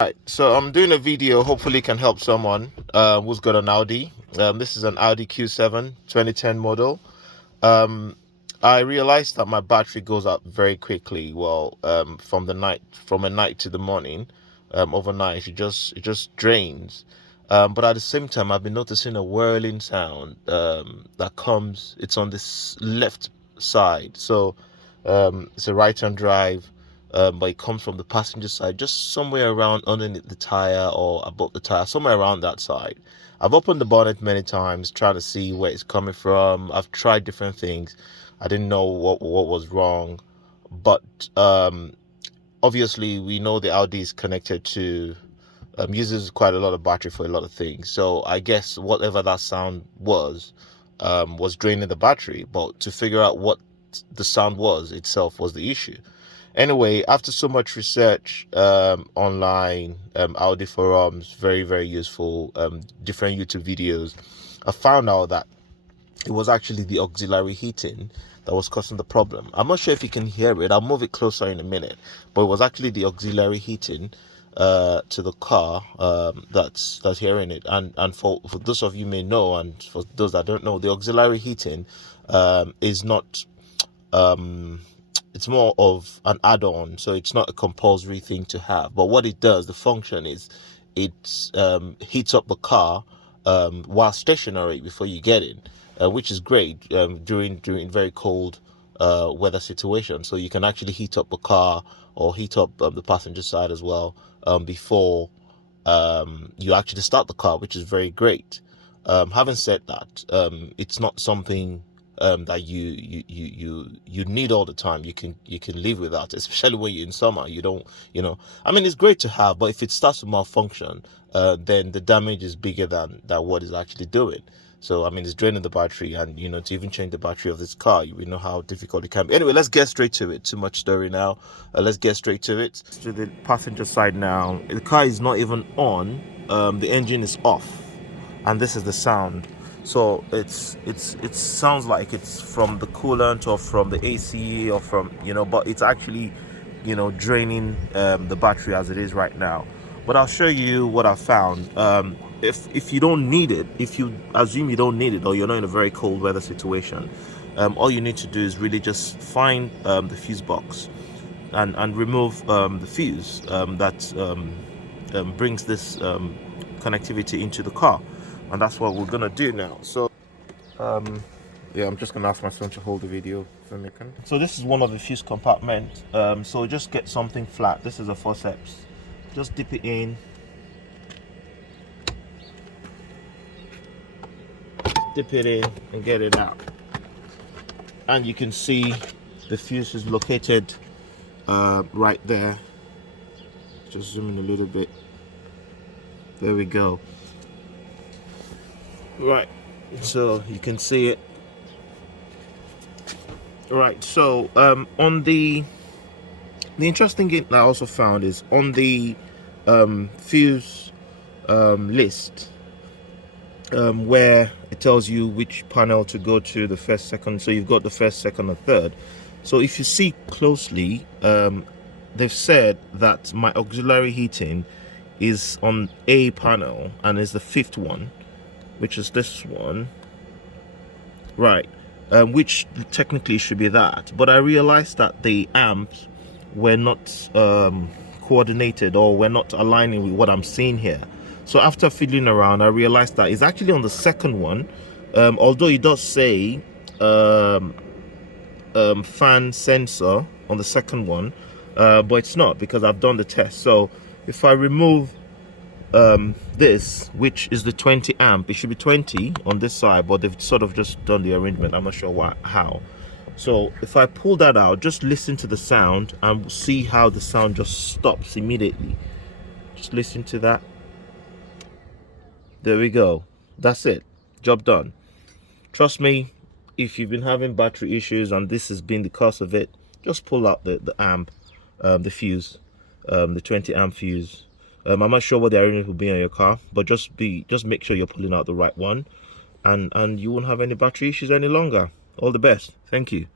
Right, so I'm doing a video, hopefully can help someone who's got an Audi. This is an Audi Q7 2010 model. Um, I realized that my battery goes up very quickly. Well, from a night to the morning, overnight, it just drains. But at the same time, I've been noticing a whirling sound that comes. It's on this left side, so it's a right-hand drive. But it comes from the passenger side, just somewhere around underneath the tire or above the tire, somewhere around that side. I've opened the bonnet many times, trying to see where it's coming from. I've tried different things. I didn't know what was wrong, but obviously we know the Audi is connected to uses quite a lot of battery for a lot of things. So I guess whatever that sound was draining the battery. But to figure out what the sound was itself was the issue. Anyway, after so much research online, Audi forums, very, very useful, different YouTube videos, I found out that it was actually the auxiliary heating that was causing the problem. I'm not sure if you can hear it. I'll move it closer in a minute. But it was actually the auxiliary heating to the car that's hearing it. And for those of you may know, and for those that don't know, the auxiliary heating is not... it's more of an add-on, so it's not a compulsory thing to have. But what it does, the function is, it heats up the car while stationary before you get in, which is great during very cold weather situations. So you can actually heat up the car or heat up the passenger side as well before you actually start the car, which is very great. Having said that, it's not something that you need all the time. You can live without, especially when you're in summer. You don't, I mean, it's great to have, but if it starts to malfunction, then the damage is bigger than what it's actually doing. So I mean, it's draining the battery, and to even change the battery of this car, we know how difficult it can be. Anyway, let's get straight to it. Too much story now. Let's get straight to it. To the passenger side now. The car is not even on. The engine is off, and this is the sound. So it sounds like it's from the coolant or from the AC or from but it's actually draining the battery as it is right now. But I'll show you what I found. If you don't need it, if you assume you don't need it, or you're not in a very cold weather situation, all you need to do is really just find the fuse box and remove the fuse that brings this connectivity into the car. And that's what we're gonna do now. So yeah, I'm just gonna ask my son to hold the video for a second. So this is one of the fuse compartments. So just get something flat. This is a forceps. Just dip it in. Dip it in and get it out. And you can see the fuse is located right there. Just zoom in a little bit. There we go. Right, so you can see it. Right, so on the interesting thing I also found is on the fuse list where it tells you which panel to go to, the first, second. So you've got the first, second, and third. So if you see closely, they've said that my auxiliary heating is on A panel and is the fifth one, which is this one, right? Which technically should be that, but I realized that the amps were not coordinated, or were not aligning with what I'm seeing here. So after fiddling around, I realized that it's actually on the second one, although it does say fan sensor on the second one, but it's not, because I've done the test. So if I remove this, which is the 20 amp, it should be 20 on this side, but they've sort of just done the arrangement. I'm not sure how. So if I pull that out, just listen to the sound and see how the sound just stops immediately. Just listen to that. There we go. That's it. Job done. Trust me, if you've been having battery issues and this has been the cause of it, just pull out the amp, the fuse, the 20 amp fuse. I'm not sure what the arrangement will be on your car, but just make sure you're pulling out the right one, and you won't have any battery issues any longer. All the best. Thank you.